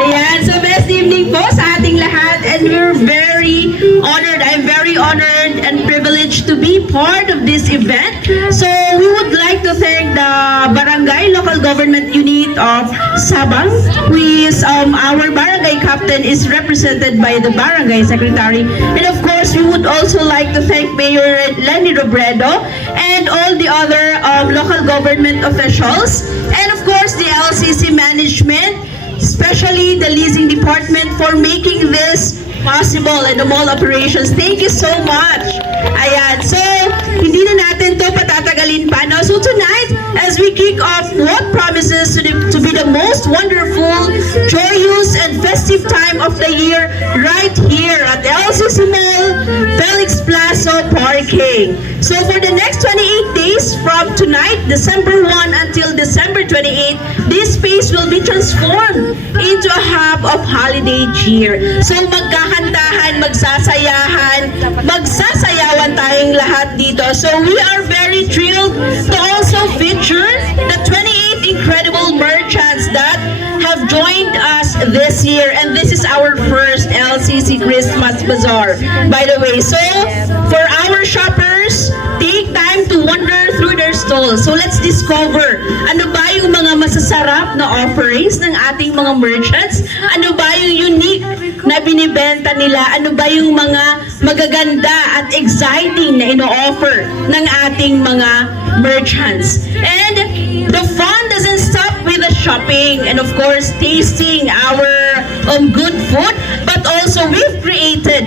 Ayan, so best evening po sa ating lahat, and we're very honored, I'm very honored and privileged to be part of this event. So we would like to thank the Barangay Local Government Unit of Sabang, who is our barangay captain is represented by the barangay secretary. And of course, we would also like to thank Mayor Lenny Robredo and all the other local government officials, and of course the LCC management, especially the leasing department, for making this possible and the mall operations. Thank you so much. Ayan, so hindi na natin to patatagalin pa, no? So tonight, as we kick off what promises to be the most wonderful, joyous, and festive time of the year right here at LCC Mall, Felix Plaza Parking. So for the next 28 days from tonight, December 1 until December 28, this space will be transformed into a hub of holiday cheer. So magkakantahan, magsasayawan tayong lahat dito. So we are very thrilled to also feature the 28 incredible merchants that have joined us this year, and this is our first LCC Christmas Bazaar, by the way. So for our shoppers, take time to wander through their stalls. So let's discover ano ba yung mga masasarap na offerings ng ating mga merchants, ano ba yung unique na binibenta nila, ano ba yung mga magaganda at exciting na ino-offer ng ating mga merchants. And the fun doesn't stop with the shopping and of course tasting our good food, but also we've created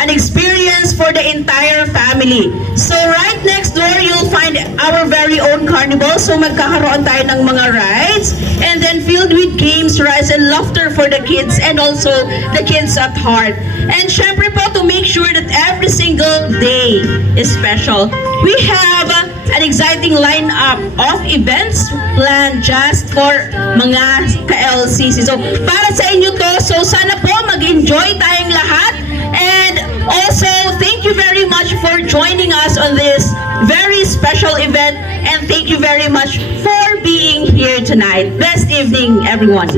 an experience for the entire family. So right next door, you'll find our very own carnival. So magkakaroon tayo ng mga rides, and then filled with games, rides, and laughter for the kids, and also the kids at heart. And syempre po, to make sure that every single day is special, we have an exciting lineup of events planned just for mga ka-LCC. So para sa inyo to, so sana po mag-enjoy tayong lahat. And also, thank you very much for joining us on this very special event, and thank you very much for being here tonight. Best evening, everyone.